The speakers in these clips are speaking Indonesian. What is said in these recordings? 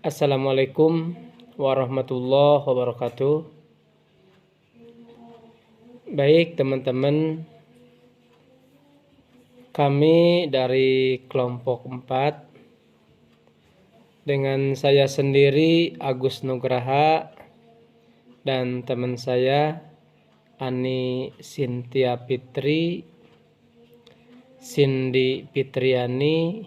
Assalamualaikum warahmatullahi wabarakatuh. Baik teman-teman, kami dari kelompok 4 dengan saya sendiri Agus Nugraha dan teman saya Ani Sintia Fitri, Cindy Fitriani,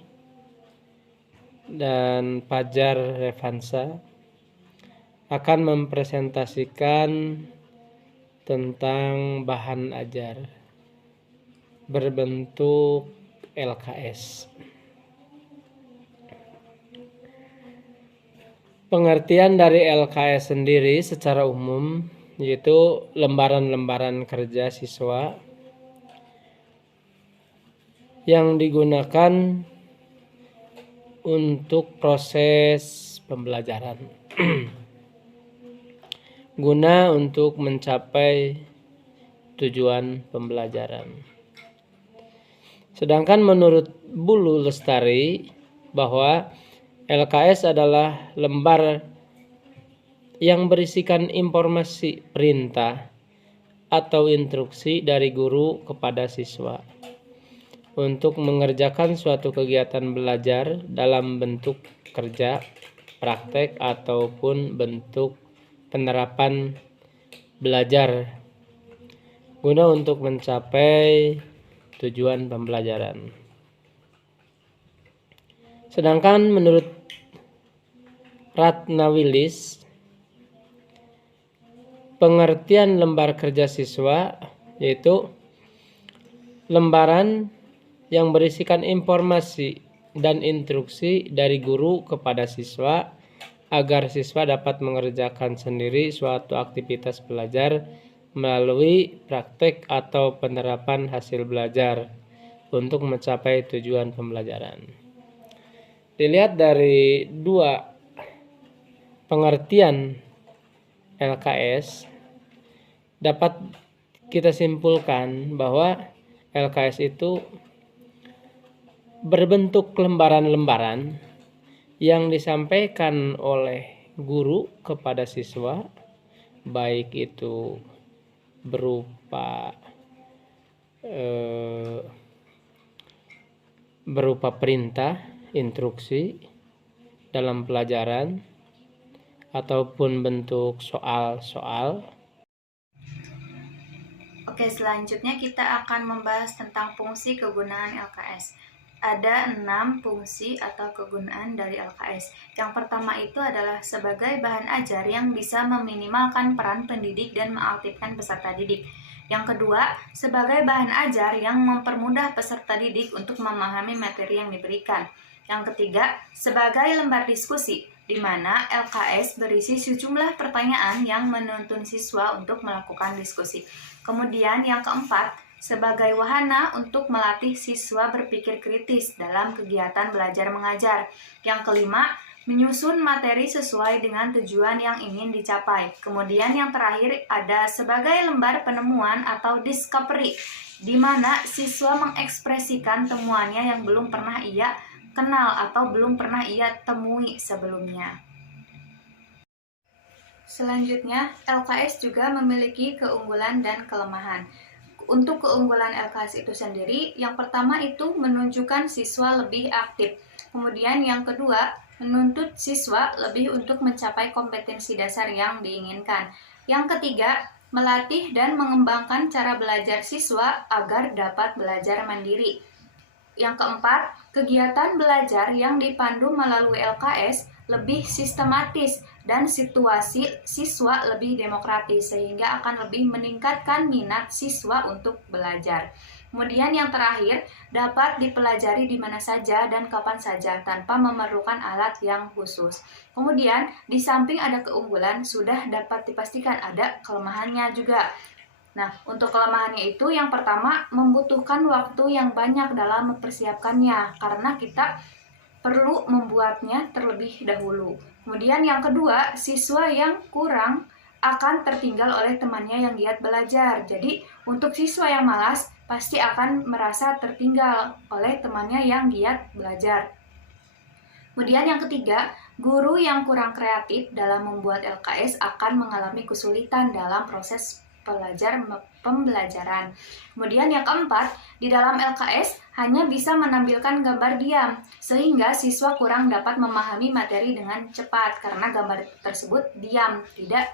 dan Fajar Revansa akan mempresentasikan tentang bahan ajar berbentuk LKS. Pengertian dari LKS sendiri secara umum yaitu lembaran-lembaran kerja siswa yang digunakan untuk proses pembelajaran guna untuk mencapai tujuan pembelajaran. Sedangkan menurut Bulu Lestari bahwa LKS adalah lembar yang berisikan informasi perintah atau instruksi dari guru kepada siswa untuk mengerjakan suatu kegiatan belajar dalam bentuk kerja, praktek, ataupun bentuk penerapan belajar guna untuk mencapai tujuan pembelajaran. Sedangkan menurut Ratnawilis, pengertian lembar kerja siswa yaitu lembaran yang berisikan informasi dan instruksi dari guru kepada siswa agar siswa dapat mengerjakan sendiri suatu aktivitas belajar melalui praktek atau penerapan hasil belajar untuk mencapai tujuan pembelajaran. Dilihat dari dua pengertian LKS, dapat kita simpulkan bahwa LKS itu berbentuk lembaran-lembaran yang disampaikan oleh guru kepada siswa, baik itu berupa perintah, instruksi dalam pelajaran ataupun bentuk soal-soal. Oke, selanjutnya kita akan membahas tentang fungsi kegunaan LKS. Ada 6 fungsi atau kegunaan dari LKS. Yang pertama itu adalah sebagai bahan ajar yang bisa meminimalkan peran pendidik dan mengaktifkan peserta didik. Yang kedua, sebagai bahan ajar yang mempermudah peserta didik untuk memahami materi yang diberikan. Yang ketiga, sebagai lembar diskusi, di mana LKS berisi sejumlah pertanyaan yang menuntun siswa untuk melakukan diskusi. Kemudian yang keempat, sebagai wahana untuk melatih siswa berpikir kritis dalam kegiatan belajar mengajar. Yang kelima, menyusun materi sesuai dengan tujuan yang ingin dicapai. Kemudian yang terakhir ada sebagai lembar penemuan atau discovery, di mana siswa mengekspresikan temuannya yang belum pernah ia kenal atau belum pernah ia temui sebelumnya. Selanjutnya, LKS juga memiliki keunggulan dan kelemahan. Untuk keunggulan LKS itu sendiri, yang pertama itu menunjukkan siswa lebih aktif. Kemudian yang kedua, menuntut siswa lebih untuk mencapai kompetensi dasar yang diinginkan. Yang ketiga, melatih dan mengembangkan cara belajar siswa agar dapat belajar mandiri. Yang keempat, kegiatan belajar yang dipandu melalui LKS lebih sistematis dan situasi siswa lebih demokratis sehingga akan lebih meningkatkan minat siswa untuk belajar. Kemudian yang terakhir, dapat dipelajari di mana saja dan kapan saja tanpa memerlukan alat yang khusus. Kemudian di samping ada keunggulan, sudah dapat dipastikan ada kelemahannya juga. Nah, untuk kelemahannya itu yang pertama membutuhkan waktu yang banyak dalam mempersiapkannya karena kita perlu membuatnya terlebih dahulu. Kemudian yang kedua, siswa yang kurang akan tertinggal oleh temannya yang giat belajar. Jadi, untuk siswa yang malas pasti akan merasa tertinggal oleh temannya yang giat belajar. Kemudian yang ketiga, guru yang kurang kreatif dalam membuat LKS akan mengalami kesulitan dalam proses pembelajaran. Kemudian yang keempat, di dalam LKS hanya bisa menampilkan gambar diam, sehingga siswa kurang dapat memahami materi dengan cepat karena gambar tersebut diam, tidak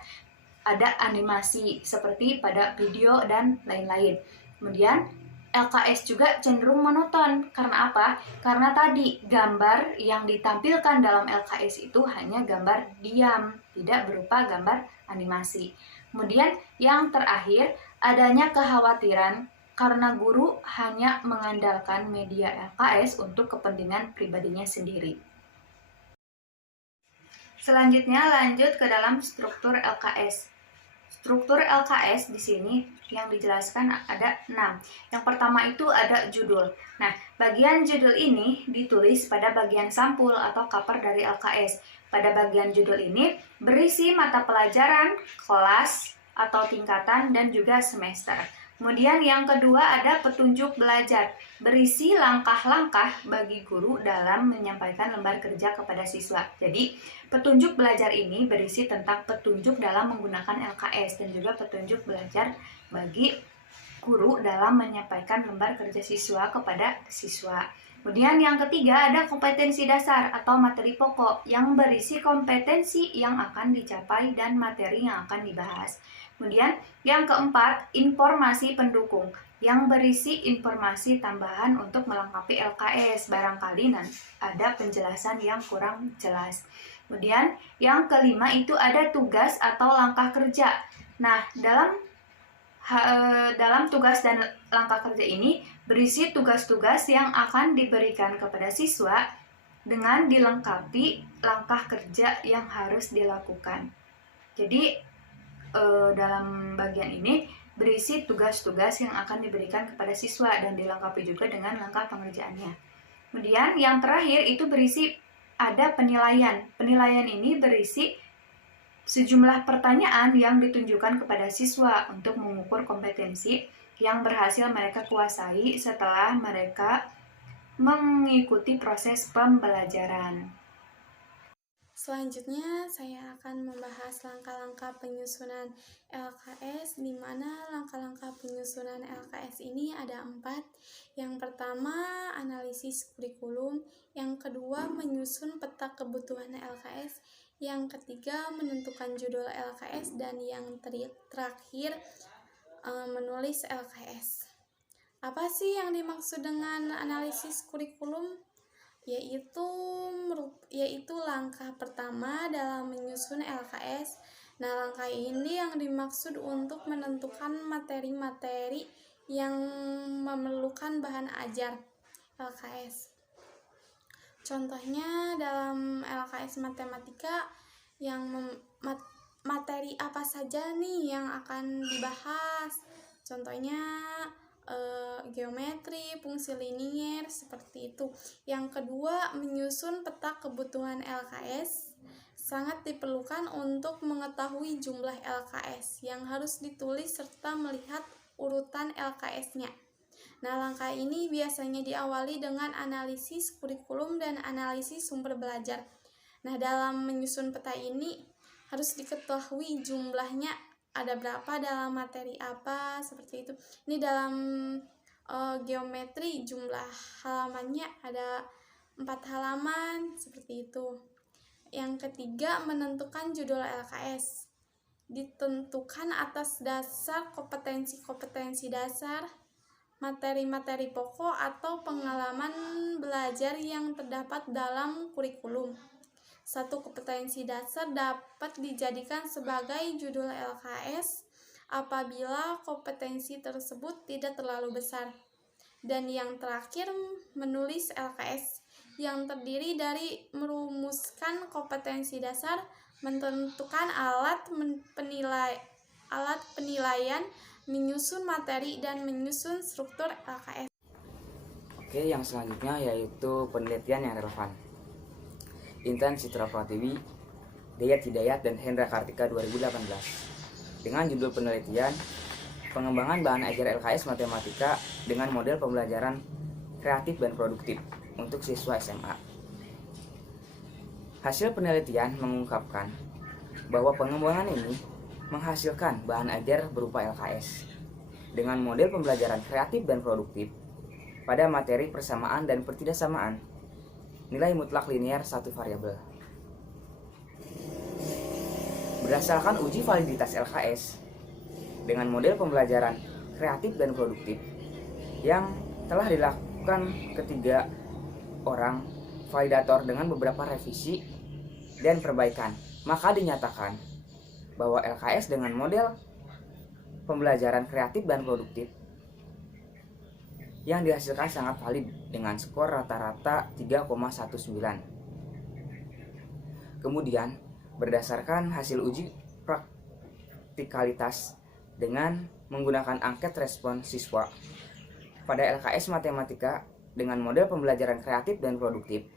ada animasi seperti pada video dan lain-lain. Kemudian LKS juga cenderung monoton. Karena apa? Karena tadi gambar yang ditampilkan dalam LKS itu hanya gambar diam, tidak berupa gambar animasi. Kemudian yang terakhir, adanya kekhawatiran karena guru hanya mengandalkan media LKS untuk kepentingan pribadinya sendiri. Selanjutnya lanjut ke dalam struktur LKS. Struktur LKS di sini yang dijelaskan ada 6. Yang pertama itu ada judul. Nah, bagian judul ini ditulis pada bagian sampul atau cover dari LKS. Pada bagian judul ini berisi mata pelajaran, kelas atau tingkatan dan juga semester. Kemudian yang kedua ada petunjuk belajar, berisi langkah-langkah bagi guru dalam menyampaikan lembar kerja kepada siswa. Jadi, petunjuk belajar ini berisi tentang petunjuk dalam menggunakan LKS dan juga petunjuk belajar bagi guru dalam menyampaikan lembar kerja siswa kepada siswa. Kemudian yang ketiga ada kompetensi dasar atau materi pokok yang berisi kompetensi yang akan dicapai dan materi yang akan dibahas. Kemudian yang keempat, informasi pendukung yang berisi informasi tambahan untuk melengkapi LKS. Barangkali ada penjelasan yang kurang jelas. Kemudian yang kelima itu ada tugas atau langkah kerja. Nah, dalam tugas dan langkah kerja ini berisi tugas-tugas yang akan diberikan kepada siswa dengan dilengkapi langkah kerja yang harus dilakukan. Jadi dalam bagian ini berisi tugas-tugas yang akan diberikan kepada siswa dan dilengkapi juga dengan langkah pengerjaannya. Kemudian yang terakhir itu berisi ada penilaian. Penilaian ini berisi sejumlah pertanyaan yang ditunjukkan kepada siswa untuk mengukur kompetensi yang berhasil mereka kuasai setelah mereka mengikuti proses pembelajaran. Selanjutnya, saya akan membahas langkah-langkah penyusunan LKS, di mana langkah-langkah penyusunan LKS ini ada 4. Yang pertama, analisis kurikulum. Yang kedua, menyusun peta kebutuhan LKS. Yang ketiga, menentukan judul LKS. Dan yang terakhir, menulis LKS. Apa sih yang dimaksud dengan analisis kurikulum? Yaitu langkah pertama dalam menyusun LKS. Nah, langkah ini yang dimaksud untuk menentukan materi-materi yang memerlukan bahan ajar LKS. Contohnya dalam LKS matematika yang materi apa saja nih yang akan dibahas. Contohnya geometri, fungsi linier, seperti itu. Yang kedua, menyusun peta kebutuhan LKS sangat diperlukan untuk mengetahui jumlah LKS yang harus ditulis serta melihat urutan LKS-nya. Nah, langkah ini biasanya diawali dengan analisis kurikulum dan analisis sumber belajar. Nah, dalam menyusun peta ini harus diketahui jumlahnya ada berapa dalam materi apa, seperti itu. Ini dalam geometri jumlah halamannya ada 4 halaman, seperti itu. Yang ketiga, menentukan judul LKS. Ditentukan atas dasar kompetensi-kompetensi dasar, materi-materi pokok atau pengalaman belajar yang terdapat dalam kurikulum. Satu kompetensi dasar dapat dijadikan sebagai judul LKS apabila kompetensi tersebut tidak terlalu besar. Dan yang terakhir, menulis LKS yang terdiri dari merumuskan kompetensi dasar, menentukan alat penilaian, menyusun materi, dan menyusun struktur LKS. Oke, yang selanjutnya yaitu penelitian yang relevan. Intan Citra Pratiwi, Dayat Hidayat, dan Hendra Kartika 2018. Dengan judul penelitian, pengembangan bahan ajar LKS Matematika dengan model pembelajaran kreatif dan produktif untuk siswa SMA. Hasil penelitian mengungkapkan bahwa pengembangan ini menghasilkan bahan ajar berupa LKS dengan model pembelajaran kreatif dan produktif pada materi persamaan dan pertidaksamaan nilai mutlak linear satu variabel. Berdasarkan uji validitas LKS dengan model pembelajaran kreatif dan produktif yang telah dilakukan ketiga orang validator dengan beberapa revisi dan perbaikan, maka dinyatakan bahwa LKS dengan model pembelajaran kreatif dan produktif yang dihasilkan sangat valid dengan skor rata-rata 3,19. Kemudian, berdasarkan hasil uji praktikalitas dengan menggunakan angket respon siswa pada LKS Matematika dengan model pembelajaran kreatif dan produktif,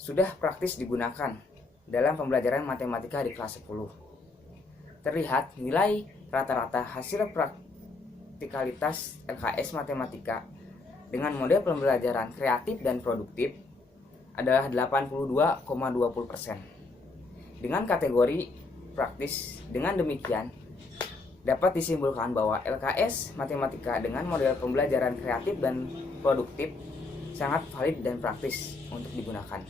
sudah praktis digunakan dalam pembelajaran matematika di kelas 10. Terlihat nilai rata-rata hasil praktikalitas LKS Matematika dengan model pembelajaran kreatif dan produktif adalah 82,20%. Dengan kategori praktis, dengan demikian dapat disimpulkan bahwa LKS Matematika dengan model pembelajaran kreatif dan produktif sangat valid dan praktis untuk digunakan.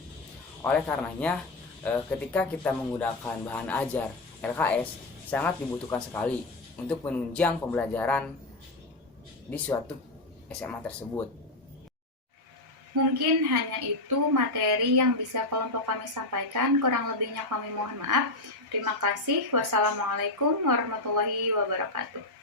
Oleh karenanya, ketika kita menggunakan bahan ajar LKS sangat dibutuhkan sekali untuk menunjang pembelajaran di suatu SMA tersebut. Mungkin hanya itu materi yang bisa kelompok kami sampaikan, kurang lebihnya kami mohon maaf. Terima kasih. Wassalamualaikum warahmatullahi wabarakatuh.